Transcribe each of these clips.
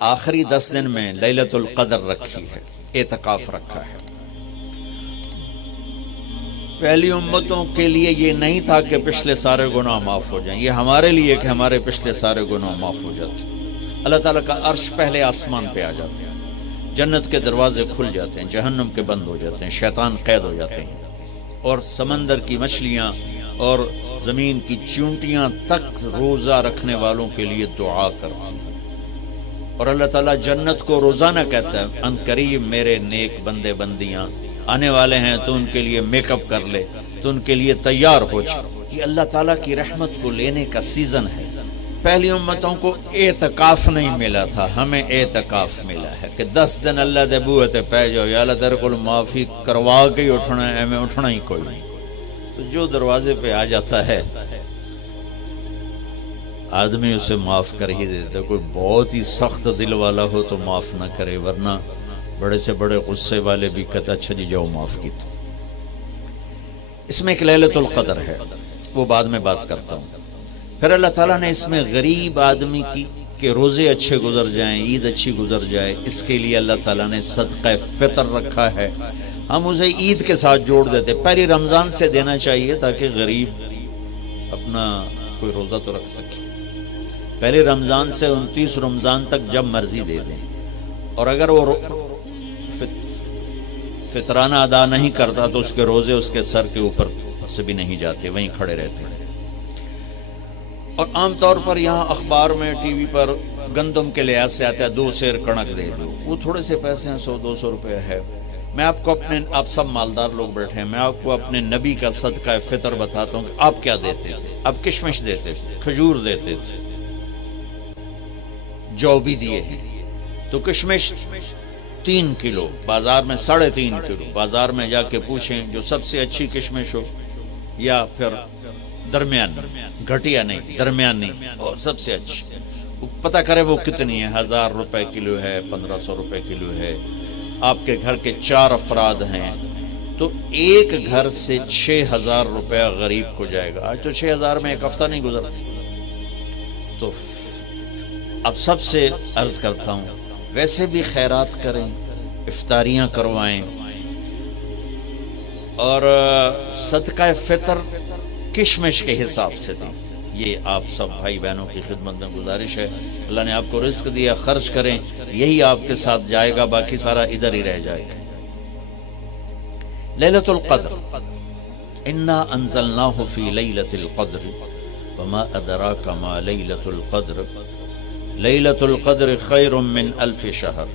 آخری 10 دن میں لیلۃ القدر رکھی ہے، اعتکاف رکھا ہے۔ پہلی امتوں کے لیے یہ نہیں تھا کہ پچھلے سارے گناہ معاف ہو جائیں، یہ ہمارے لیے کہ ہمارے پچھلے سارے گناہ معاف ہو جاتے ہیں۔ اللہ تعالیٰ کا عرش پہلے آسمان پہ آ جاتے ہیں، جنت کے دروازے کھل جاتے ہیں، جہنم کے بند ہو جاتے ہیں، شیطان قید ہو جاتے ہیں، اور سمندر کی مچھلیاں اور زمین کی چونٹیاں تک روزہ رکھنے والوں کے لیے دعا کرتی ہیں۔ اور اللہ تعالیٰ جنت کو روزانہ کہتا ہے، ان قریب میرے نیک بندے بندیاں آنے والے ہیں، تو ان کے لیے میک اپ کر لے، تو ان کے لیے تیار ہو جا۔ یہ اللہ تعالیٰ کی رحمت کو لینے کا سیزن ہے۔ پہلی امتوں کو اعتکاف نہیں ملا تھا، ہمیں اعتکاف ملا ہے کہ 10 دن اللہ دے بوئے تے پہ جاؤ، یا اللہ تیرے کو معافی کروا کے ہی اٹھنا ہے، ہمیں اٹھنا ہی کوئی نہیں۔ تو جو دروازے پہ آ جاتا ہے آدمی اسے معاف کر ہی دیتا ہے۔ کوئی بہت ہی سخت دل والا ہو تو معاف نہ کرے، ورنہ بڑے سے بڑے غصے والے بھی کہتا اچھا جی جاؤ معاف کی۔ تو اس میں ایک لیلۃ القدر ہے، وہ بعد میں بات کرتا ہوں۔ پھر اللہ تعالیٰ نے اس میں غریب آدمی کی کہ روزے اچھے گزر جائیں، عید اچھی گزر جائے، اس کے لیے اللہ تعالیٰ نے صدقہ فطر رکھا ہے۔ ہم اسے عید کے ساتھ جوڑ دیتے، پہلی رمضان سے دینا چاہیے تاکہ غریب اپنا کوئی روزہ تو رکھ سکے۔ پہلی رمضان سے 29 رمضان تک جب مرضی دے دیں، اور اگر وہ فطرانہ ادا نہیں کرتا تو اس کے روزے اس کے سر کے اوپر سے بھی نہیں جاتے، وہیں کھڑے رہتے ہیں۔ اور عام طور پر یہاں اخبار میں ٹی وی پر گندم کے لحاظ سے آتا ہے 2 سیر کڑک دے دو، وہ تھوڑے سے پیسے ہیں، 100-200 روپے ہے۔ میں آپ کو آپ سب مالدار لوگ بیٹھے ہیں، میں آپ کو اپنے نبی کا صدقہ فطر بتاتا ہوں کہ آپ کیا دیتے تھے۔ آپ کشمش دیتے تھے، کھجور دیتے تھے، جو بھی دیے ہیں۔ تو کشمش 3 کلو، بازار میں 3.5 کلو، بازار میں جا کے پوچھیں جو سب سے اچھی کشمش ہو، یا پھر درمیانی، گھٹیا نہیں، درمیانی اور سب سے اچھی، پتہ کرے وہ کتنی ہے، 1000 روپے کلو ہے، 1500 روپے کلو ہے۔ آپ کے گھر کے 4 افراد ہیں تو ایک گھر سے 6000 روپے غریب کو جائے گا۔ آج تو 6000 میں ایک ہفتہ نہیں گزرتی۔ تو اب سب سے عرض کرتا ہوں، ویسے بھی خیرات کریں، افطاریاں کروائیں، اور صدقہ فطر کشمش کے حساب سے دیں۔ یہ آپ سب بھائی بہنوں کی خدمت میں گزارش ہے۔ اللہ نے آپ کو رزق دیا، خرچ کریں، یہی آپ کے ساتھ جائے گا، باقی سارا ادھر ہی رہ جائے گا۔ لیلۃ القدر، انا انزلناہ فی لیلۃ القدر وما ادراک ما لیلۃ القدر لیلۃ القدر خیر من 1000 شہر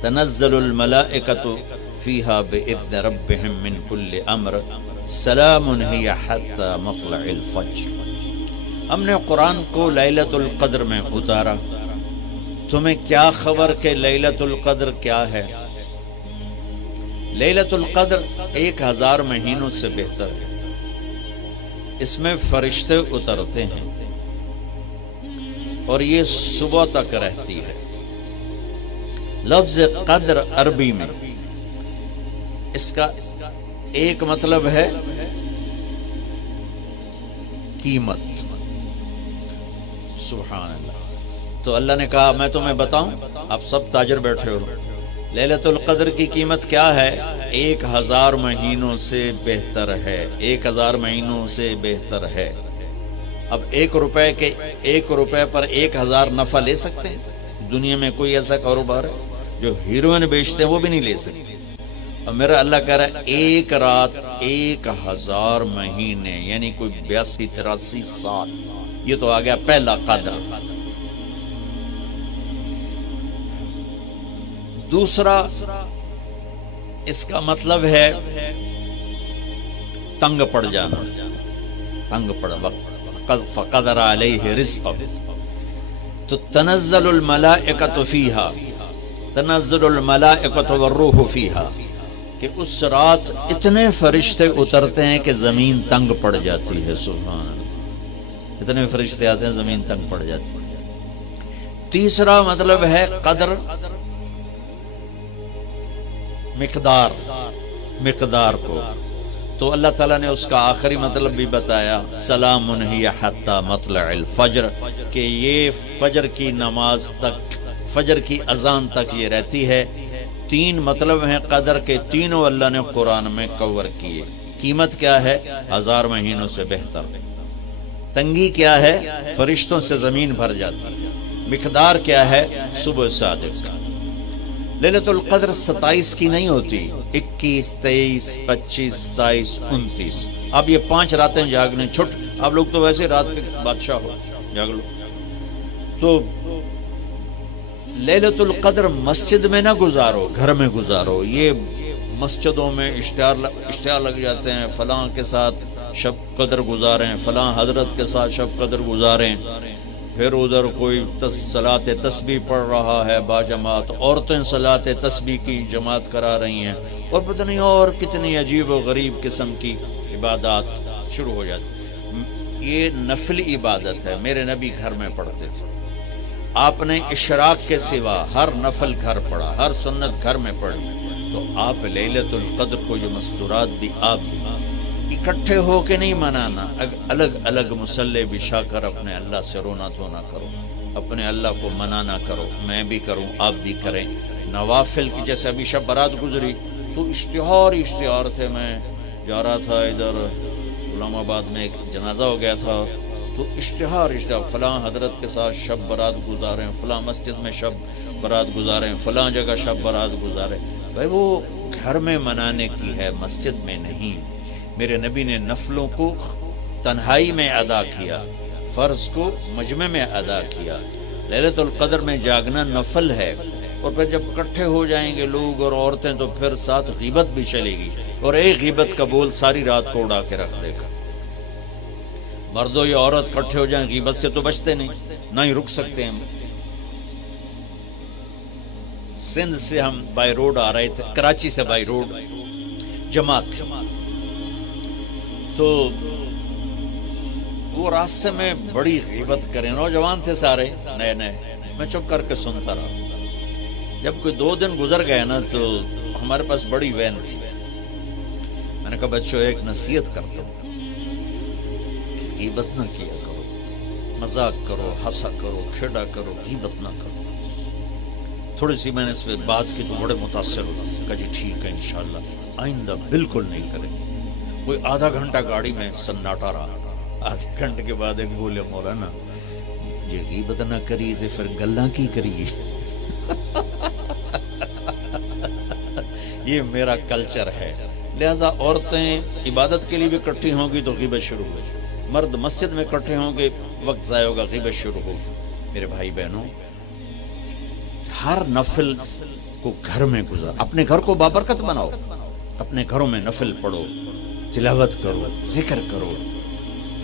تنزل الملائکۃ فیہا بإذن ربہم من کل امر سلام ہی حتی مطلع الفجر۔ ہم نے قرآن کو لیلۃ القدر میں اتارا، تمہیں کیا خبر کہ لیلۃ القدر کیا ہے؟ لیلۃ القدر 1000 مہینوں سے بہتر ہے۔ اس میں فرشتے اترتے ہیں اور یہ صبح تک رہتی ہے۔ لفظ قدر عربی میں اس کا ایک مطلب ہے قیمت۔ سبحان اللہ۔ تو اللہ نے کہا میں تمہیں بتاؤں، آپ سب تاجر بیٹھے ہو، لیلۃ القدر کی قیمت کیا ہے؟ 1000 مہینوں سے بہتر ہے، 1000 مہینوں سے بہتر ہے۔ اب 1 روپے پر 1000 نفع لے سکتے ہیں؟ دنیا میں کوئی ایسا کاروبار ہے؟ جو ہیروئن بیچتے ہیں وہ بھی نہیں لے سکتے۔ اور میرا اللہ کہہ رہا ہے 1 رات 1000 مہینے، یعنی کوئی 82-83 سال۔ یہ تو آ گیا پہلا قدر۔ دوسرا اس کا مطلب ہے تنگ پڑ جانا، تنگ پڑ وقت فقدر علیہ رزق۔ تو تنزل الملائکۃ فیہا، تنزل الملائکۃ والروح فیہا، کہ اس رات اتنے فرشتے اترتے ہیں کہ زمین تنگ پڑ جاتی ہے۔ سبحان اللہ، اتنے فرشتے آتے ہیں زمین تنگ پڑ جاتی ہے۔ تیسرا مطلب ہے قدر، مقدار کو۔ تو اللہ تعالیٰ نے اس کا آخری مطلب بھی بتایا، سلام ہی حتی مطلع الفجر، کہ یہ فجر کی نماز تک، فجر کی اذان تک یہ رہتی ہے۔ 3 مطلب ہیں قدر کے، تینوں اللہ نے قرآن میں کور کیے۔ قیمت کیا ہے؟ 1000 مہینوں سے بہتر۔ تنگی کیا ہے؟ فرشتوں سے زمین بھر جاتی ہے۔ مقدار کیا ہے؟ صبح صادق۔ لیلۃ القدر 27 کی نہیں ہوتی، 21، 23، 25، 27، 29۔ اب یہ 5 راتیں جاگنے چھٹ، آپ لوگ تو ویسے رات کے بادشاہ ہو، جاگ لو۔ تو لیلۃ القدر مسجد میں نہ گزارو، گھر میں گزارو۔ یہ مسجدوں میں اشتہار لگ جاتے ہیں، فلاں کے ساتھ شب قدر گزاریں، فلاں حضرت کے ساتھ شب قدر گزاریں، پھر ادھر کوئی صلاۃ تسبیح پڑھ رہا ہے باجماعت، عورتیں صلاۃ تسبیح کی جماعت کرا رہی ہیں، اور پتہ نہیں اور کتنی عجیب و غریب قسم کی عبادات شروع ہو جاتی۔ یہ نفلی عبادت ہے، میرے نبی گھر میں پڑھتے تھے۔ آپ نے اشراق کے سوا ہر نفل گھر پڑھا، ہر سنت گھر میں پڑھی۔ تو آپ لیلۃ القدر کو جو مستورات بھی آپ بھی اکٹھے ہو کے نہیں منانا، الگ الگ مصلی بچھا کر اپنے اللہ سے رونا دھونا کرو، اپنے اللہ کو منانا کرو۔ میں بھی کروں، آپ بھی کریں۔ نوافل کی جیسے ابھی شب برات گزری تو اشتہار تھے، میں جا رہا تھا ادھر غلام آباد میں، ایک جنازہ ہو گیا تھا، تو اشتہار فلاں حضرت کے ساتھ شب برات گزاریں، فلاں مسجد میں شب برات گزاریں، فلاں جگہ شب برات گزاریں۔ بھائی وہ گھر میں منانے کی ہے، مسجد میں نہیں۔ میرے نبی نے نفلوں کو تنہائی میں ادا کیا، فرض کو مجمع میں ادا کیا۔ لیلۃ القدر میں جاگنا نفل ہے، اور پھر جب اکٹھے ہو جائیں گے لوگ اور عورتیں تو پھر ساتھ غیبت بھی چلے گی، اور ایک غیبت کا بول ساری رات کو اڑا کے رکھ دے گا۔ مردوں یا عورت اکٹھے ہو جائیں، غیبت سے تو بچتے نہیں، نہ ہی رک سکتے ہیں۔ سندھ سے ہم بائی روڈ آ رہے تھے، کراچی سے بائی روڈ جماعت تھی، تو وہ راستے میں بڑی غیبت کریں، نوجوان تھے سارے نئے نئے، میں چپ کر کے سنتا رہا۔ جب کوئی 2 دن گزر گئے نا تو ہمارے پاس بڑی وین تھی، میں نے کہا بچوں ایک نصیحت کرتا ہوں کہ غیبت نہ کیا کرو، مذاق کرو، ہنسا کرو، کھیڑا کرو، غیبت نہ کرو۔ تھوڑی سی میں نے اس پہ بات کی تو بڑے متاثر ہو، کہا جی ٹھیک ہے انشاءاللہ آئندہ بالکل نہیں کریں۔ کوئی آدھا گھنٹہ گاڑی میں سناٹا رہا، آدھے گھنٹے کے بعد ایک بولے مولانا یہ غیبت نہ کری تو پھر گلاں کی کریے۔ یہ میرا کلچر ہے، لہذا عورتیں عبادت کے لیے بھی اکٹھی ہوں گی تو غیبت شروع ہوگی، مرد مسجد میں اکٹھے ہوں گے وقت ضائع ہوگا، غیبت شروع ہوگی۔ میرے بھائی بہنوں، ہر نفل کو گھر میں گزار، اپنے گھر کو بابرکت بناؤ، اپنے گھروں میں نفل پڑھو، تلاوت کرو، ذکر کرو۔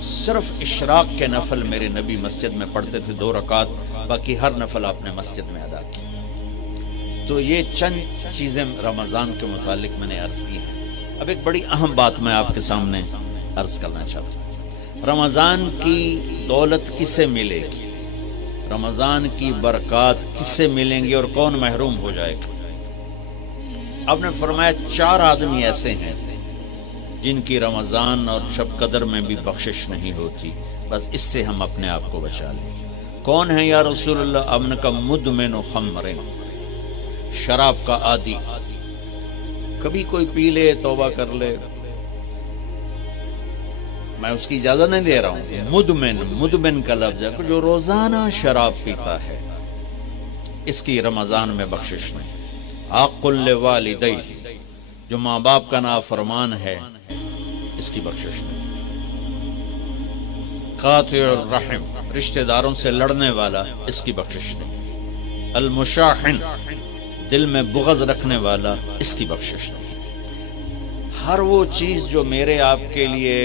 صرف اشراق کے نفل میرے نبی مسجد میں پڑھتے تھے 2 رکعت، باقی ہر نفل آپ نے مسجد میں ادا کی۔ تو یہ چند چیزیں رمضان کے متعلق میں نے عرض کی ہیں۔ اب ایک بڑی اہم بات میں آپ کے سامنے عرض کرنا چاہتا ہوں۔ رمضان کی دولت کسے ملے گی؟ رمضان کی برکات کس سے ملیں گی اور کون محروم ہو جائے گا؟ آپ نے فرمایا 4 آدمی ایسے ہیں جن کی رمضان اور شب قدر میں بھی بخشش نہیں ہوتی، بس اس سے ہم اپنے آپ کو بچا لیں۔ کون ہے یا رسول اللہ؟ آپ نے کہا مدمن خمر، شراب کا عادی، کبھی کوئی پی لے توبہ کر لے، میں اس کی اجازت نہیں دے رہا ہوں۔ مدمن کا لفظ ہے جو روزانہ شراب پیتا ہے، اس کی رمضان میں بخشش نہیں۔ عاق لوالدیہ، جو ماں باپ کا نافرمان ہے، اس کی بخشش نہیں۔ قاطع الرحم، رشتہ داروں سے لڑنے والا، اس کی بخشش نہیں۔ المشاحن، دل میں بغض رکھنے والا، اس کی بخشش نہیں۔ ہر وہ چیز جو میرے آپ کے لیے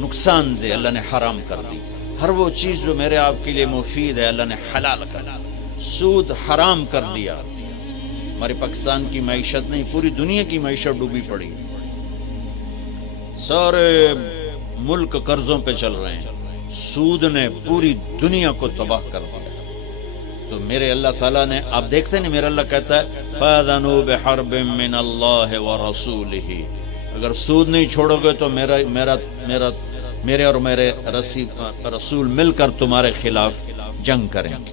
نقصان دے اللہ نے حرام کر دی، ہر وہ چیز جو میرے آپ کے لیے مفید ہے اللہ نے حلال کر دی۔ سود حرام کر دیا۔ ہماری پاکستان کی معیشت نہیں، پوری دنیا کی معیشت ڈوبی پڑی، سارے ملک قرضوں پہ چل رہے ہیں، سود نے پوری دنیا کو تباہ کر دیا۔ تو میرے اللہ تعالیٰ نے، آپ دیکھتے نہیں، میرا اللہ کہتا ہے فَأَذَنُوا بِحَرْبٍ مِّنَ اللَّهِ وَرَسُولِهِ، اگر سود نہیں چھوڑو گے تو میرے اور میرے رسول مل کر تمہارے خلاف جنگ کریں گے۔